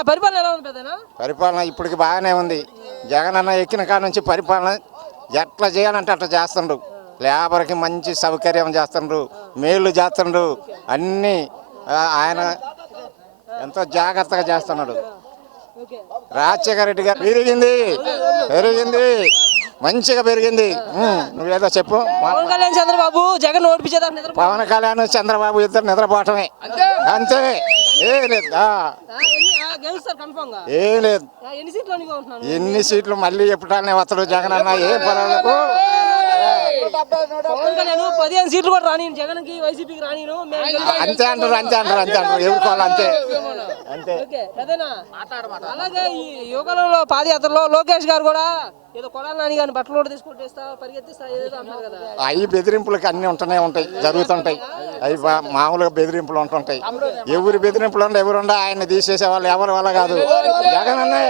పెద్దనా పరిపాలన ఎలా ఉంది పెద్దనా? పరిపాలన ఇప్పటికి బాగానే ఉంది. జగన్ అన్న ఎక్కిన కాడ నుంచి పరిపాలన ఎట్లా చేయాలంటే అట్లా చేస్తుండ్రు. లేబర్కి మంచి సౌకర్యం చేస్తుండ్రు, మేలు చేస్తుండ్రు, అన్నీ ఆయన ఎంతో జాగ్రత్తగా చేస్తున్నాడు. రాజశేఖర రెడ్డి గారు పెరిగింది మంచిగా పెరిగింది. నువ్వేదో చెప్పు. పవన్ కళ్యాణ్ చంద్రబాబు జగన్ ఓడిపించేదాకా నిద్ర పవన్ కళ్యాణ్ చంద్రబాబు ఇద్దరు నిద్రపోవటమే అంతే, ఏం లేదు. గెలుస్తారు కన్ఫర్మ్ గా. ఏం లేదు. ఎన్ని సీట్లు అనుకుంటున్నాను? ఎన్ని సీట్లు మళ్ళీ ఎప్పుడన్నా వస్తాడు జగన్ అన్న, ఏ పర్వాలేదు. పవన్ కళ్యాణ్ 15 సీట్లు కూడా రాని జగన్ కి వైసీపీకి రాని అంతే అంటారు ఎవరుకోవాలి అంతే. అలాగే ఈ యువకులలో పాదయాత్రలో లోకేష్ గారు కూడా ఏదో కొడాలి నాని గారిని బట్టలు కూడా తీసుకుంటేస్తా పరిగెత్తిస్తా ఏదో అన్నారు కదా. అవి బెదిరింపులకి అన్ని ఉంటాయి జరుగుతుంటాయి. అవి మామూలుగా బెదిరింపులు ఉంటుంటాయి. ఎవరు బెదిరింపులు ఉండే ఎవరుండా ఆయన తీసేసే వాళ్ళు ఎవరి వల్ల కాదు, జగన్ అన్నే.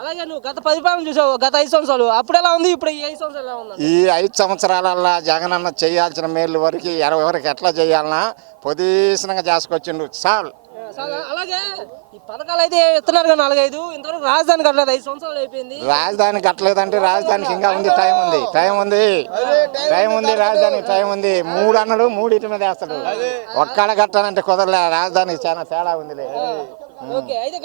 అలాగే నువ్వు గత పరిపాలన చూసావు, గత 5 సంవత్సరాలు అప్పుడు ఎలా ఉంది, ఇప్పుడు ఈ 5 సంవత్సరాలు ఎలా ఉంది? ఈ 5 సంవత్సరాలల్లా జగన్ అన్న చేయాల్సిన మేలు వరకు ఎవరికి ఎట్లా చేయాలన్నా పొజిషన్గా చేసుకొచ్చిండు చాలు. అలాగే ఈ పథకాలు అయితే ఇస్తున్నారు కదా 4-5, ఇంతవరకు రాజధాని కట్టలేదు. 5 సంవత్సరాలు అయిపోయింది. రాజధాని కట్టలేదంటే రాజధానికి ఇంకా ఉంది, టైం ఉంది రాజధానికి టైం ఉంది. 3 అన్నాడు, 3 ఇటు మీద వేస్తాడు. ఒక్కడ కట్టాలంటే కుదరలే. రాజధానికి చాలా తేడా ఉందిలే. ఓకే, అయితే